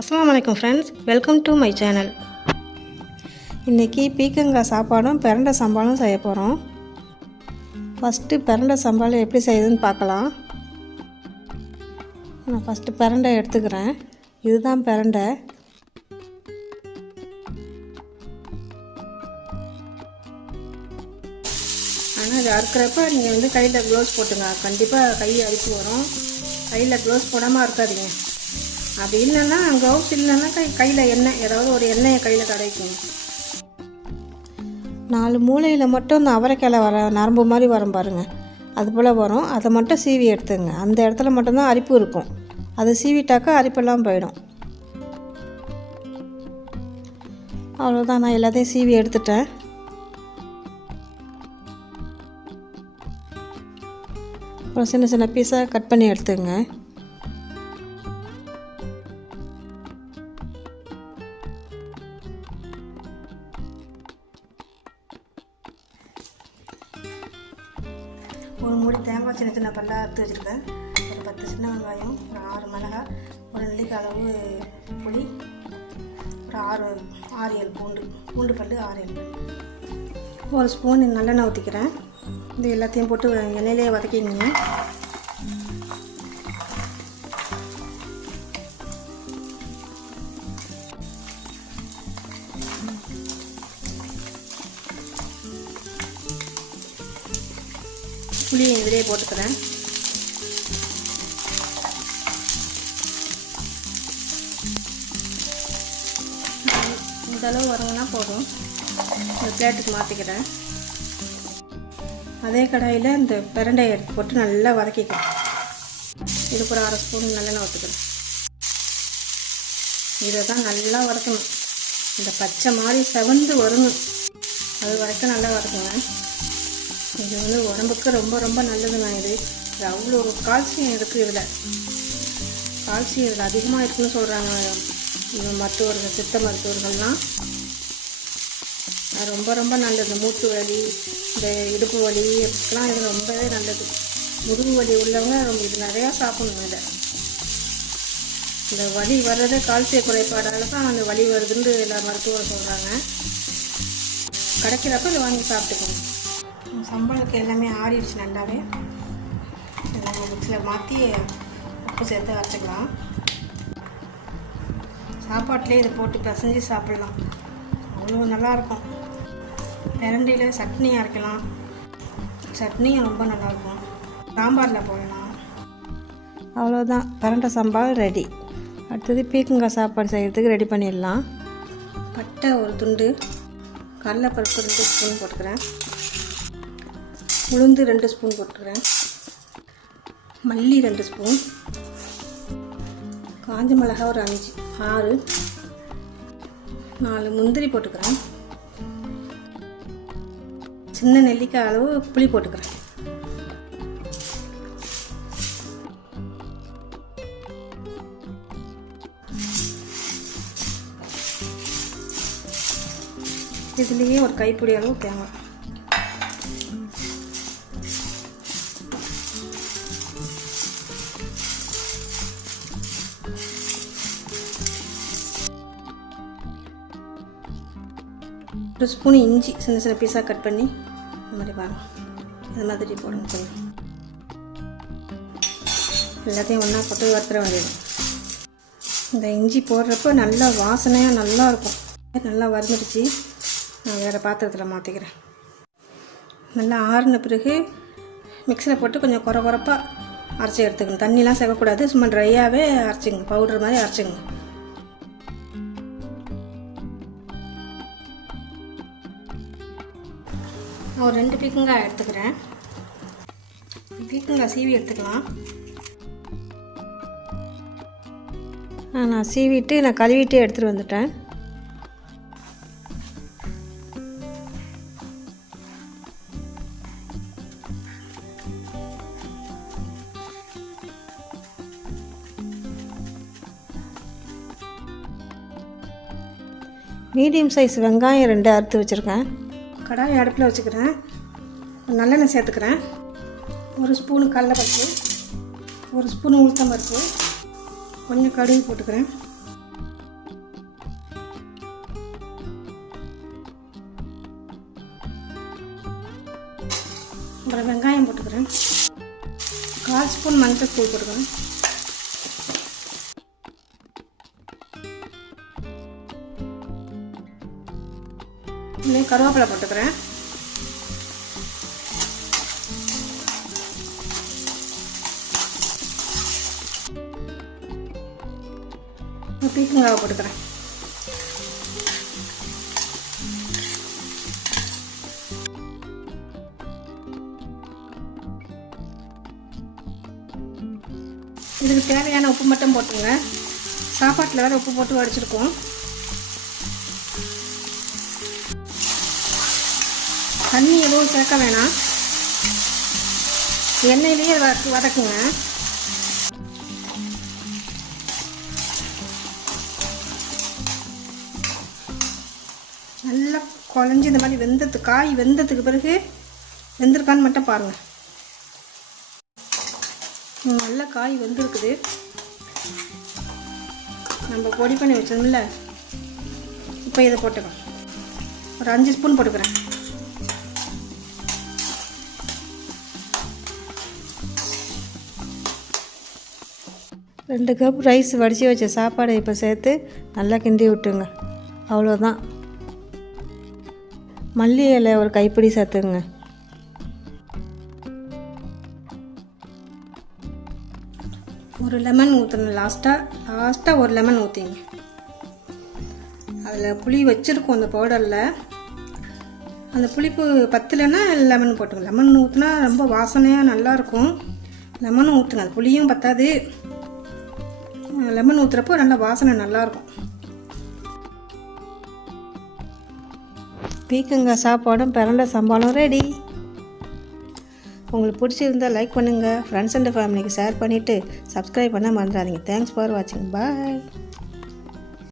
அஸ்ஸலாமு அலைக்கும் friends, welcome to my channel. இன்றைக்கி பீக்கங்காய் சாப்பாடும் பிரண்டை சம்பாலும் செய்ய போகிறோம். ஃபஸ்ட்டு பிரண்டை சம்பால் எப்படி செய்யுதுன்னு பார்க்கலாம். நான் ஃபஸ்ட்டு பிரண்டை எடுத்துக்கிறேன். இதுதான் பிரண்டை. ஆனால் இது அறுக்கிறப்ப நீங்கள் கையில் க்ளவுஸ் போட்டுங்க. கண்டிப்பாக கை அரிப்பு வரும். கையில் க்ளவுஸ் போடாமல் அறுக்காதீங்க. அப்படி இல்லைன்னா க்ளவுஸ் இல்லைன்னா கையில் எண்ணெய் ஏதாவது ஒரு எண்ணெயை கையில் தடவிக்கணும். 4 மூலையில் மட்டும் இந்த அவரைக்காயில் வர நரம்பு மாதிரி வரும் பாருங்கள், அது போல் வரும். அதை மட்டும் சீவி எடுத்துங்க. அந்த இடத்துல மட்டும்தான் அரிப்பு இருக்கும். அதை சீவிட்டாக்கா அரிப்பெல்லாம் போயிடும். அவ்வளோதான், நான் எல்லாத்தையும் சீவி எடுத்துட்டேன். அப்புறம் சின்ன சின்ன பீஸாக கட் பண்ணி எடுத்துங்க. ஒரு மூடி தேங்காய் சின்ன சின்ன பல்லாக அறுத்து வச்சுருக்கேன். ஒரு 10 சின்ன வெங்காயம், ஒரு 6 மிளகாய், ஒரு நெல்லிக்காய் அளவு புளி, ஒரு 6 பூண்டு பல் 6 ஒரு ஸ்பூன் நல்லெண்ணெய் ஊற்றிக்கிறேன். இது எல்லாத்தையும் போட்டு எண்ணெயிலே வதக்கிங்க. புளியை இதிலே போட்டுக்கிறேன். இந்த அளவு வருங்கன்னா போதும். இந்த பிளேட்டுக்கு மாற்றிக்கிறேன். அதே கடாயில் இந்த பிரண்டையை எடுத்து போட்டு நல்லா வதக்கிக்கிறேன். இதுக்கு ஒரு 1/2 ஸ்பூன் நல்லெண்ணெய் ஊற்றிக்கிறேன். இதை தான் நல்லா வதக்கணும். இந்த பச்சை மாதிரி செவந்து வரணும், அது வரைக்கும் நல்லா வதக்குங்க. இது உடம்புக்கு ரொம்ப ரொம்ப நல்லதுங்க. இது அவ்வளோ கால்சியம் இருக்குது. கால்சியம் இதில் அதிகமாக இருக்குதுன்னு சொல்கிறாங்க மருத்துவர்கள், சித்த மருத்துவர்கள்லாம். ரொம்ப ரொம்ப நல்லது. மூட்டு வலி, இந்த இடுப்பு வலி இதுக்கெலாம் இது ரொம்பவே நல்லது. முதுகு வலி உள்ளவங்க இது நிறையா சாப்பிடணும். இந்த வலி வர்றது கால்சிய குறைபாடால் தான் அந்த வலி வருதுன்னு எல்லா மருத்துவர்கள் சொல்கிறாங்க. கிடைக்கிறப்ப இதை வாங்கி சாப்பிட்டுக்கணும். சம்பளுக்கு எல்லாமே ஆறிடுச்சு நல்லாவே. நம்ம மிக்ஸியில் மாற்றி உப்பு சேர்த்து அரைச்சிக்கலாம். சாப்பாட்டிலே இதை போட்டு பிசைஞ்சு சாப்பிட்லாம். அவ்வளோ நல்லாயிருக்கும். பிரண்டையில் சட்னி அரைக்கலாம். சட்னியும் ரொம்ப நல்லாயிருக்கும். சாம்பாரில் போடலாம். அவ்வளோதான், பிரண்டை சம்பால் ரெடி. அடுத்தது பீக்கங்காய் சாப்பாடு செய்கிறதுக்கு ரெடி பண்ணிடலாம். பட்டை ஒரு துண்டு, கடலைப்பருப்பு 2 ஸ்பூன் போட்டுக்கிறேன். உளுந்து 2 ஸ்பூன் போட்டுக்கிறேன். மல்லி 2 ஸ்பூன், காஞ்ச மிளகாய் ஒரு 6, 4 முந்திரி போட்டுக்கிறேன். சின்ன நெல்லிக்காய் அளவு புளி போட்டுக்கிறேன். இதுலேயே ஒரு கைப்பிடி அளவு தேங்காய். ஒரு ஸ்பூன் இஞ்சி சின்ன சின்ன பீஸாக கட் பண்ணி இந்த மாதிரி பாருங்க, இந்த மாதிரி போடுங்க. கொஞ்சம் எல்லாத்தையும் ஒன்றா போட்டு வறுத்துற வேண்டியது. இந்த இஞ்சி போடுறப்ப நல்லா வாசனையாக நல்லாயிருக்கும். நல்லா வறுந்துடுச்சு. நான் வேறு பாத்திரத்தில் மாற்றிக்கிறேன். நல்லா ஆறின பிறகு மிக்ஸியில் போட்டு கொஞ்சம் குறப்பாக அரைச்சி எடுத்துக்கணும். தண்ணிலாம் சேர்க்கக்கூடாது, சும்மா ட்ரையாகவே அரைச்சிங்க, பவுடர் மாதிரி அரைச்சிங்க. ஒரு 2 பீக்கங்காய் எடுத்துக்கிறேன். பீக்கங்காய் சீவி எடுத்துக்கலாம். நான் சீவிட்டு நான் கழுவிட்டு எடுத்துகிட்டு வந்துட்டேன். மீடியம் சைஸ் வெங்காயம் 2 அறுத்து வச்சுருக்கேன். கடாய் அடுப்பில் வச்சுக்கிறேன். நல்லெண்ணெய் சேர்த்துக்கிறேன். 1 ஸ்பூனு கடலைப்பருப்பு, 1 ஸ்பூன் உளுத்தம்பருப்பு, கொஞ்சம் கடுகு போட்டுக்கிறேன். அப்புறம் வெங்காயம் போட்டுக்கிறேன். 1/4 ஸ்பூன் மஞ்சள் தூள் போட்டுக்கிறேன். இதுலேயே கருவேப்பிலை போட்டுக்கிறேன். பீக்கங்காவை போட்டுக்கிறேன். இதுக்கு தேவையான உப்பு மட்டும் போட்டுங்க. சாப்பாட்டில் வேறு உப்பு போட்டு வடிச்சிருக்கோம். தண்ணி எதுவும் சேர்க்க வேணாம். எண்ணெயிலேயே வதக்குங்க. நல்லா குழஞ்சி இந்த மாதிரி காய் வெந்ததுக்கு பிறகு வெந்திருக்கான்னு மட்டும் பாருங்கள். நல்லா காய் வெந்திருக்குது. நம்ம பொடி பண்ணி வச்சோம்ல, இப்போ இதை போட்டுக்கலாம். ஒரு 5 ஸ்பூன் போட்டுக்கிறேன். ரெண்டு கப் ரைஸ் வடித்து வச்ச சாப்பாடை இப்போ சேர்த்து நல்லா கிண்டி விட்டுங்க. அவ்வளோதான். மல்லி இலை ஒரு கைப்பிடி சேர்த்துங்க. ஒரு லெமன் ஊற்றணும். லாஸ்ட்டாக ஒரு லெமன் ஊற்றிங்க. அதில் புளி வச்சுருக்கோம் அந்த பவுடரில். அந்த புளிப்பு பத்தலைன்னா லெமன் போட்டுங்க. லெமன் ஊற்றினா ரொம்ப வாசனையாக நல்லாயிருக்கும். லெமனும் ஊற்றுங்க. அது புளியும் பத்தாது. லெமன் ஊற்றுறப்போ நல்லா வாசனை நல்லாயிருக்கும். பீக்கங்காய் சாப்பாடும் பிரண்டை சம்பாலும் ரெடி. உங்களுக்கு பிடிச்சிருந்தால் லைக் பண்ணுங்கள். ஃப்ரெண்ட்ஸ் அண்ட் ஃபேமிலிக்கு ஷேர் பண்ணிவிட்டு சப்ஸ்கிரைப் பண்ண மறந்துடாதீங்க. தேங்க்ஸ் ஃபார் வாட்சிங். பாய்.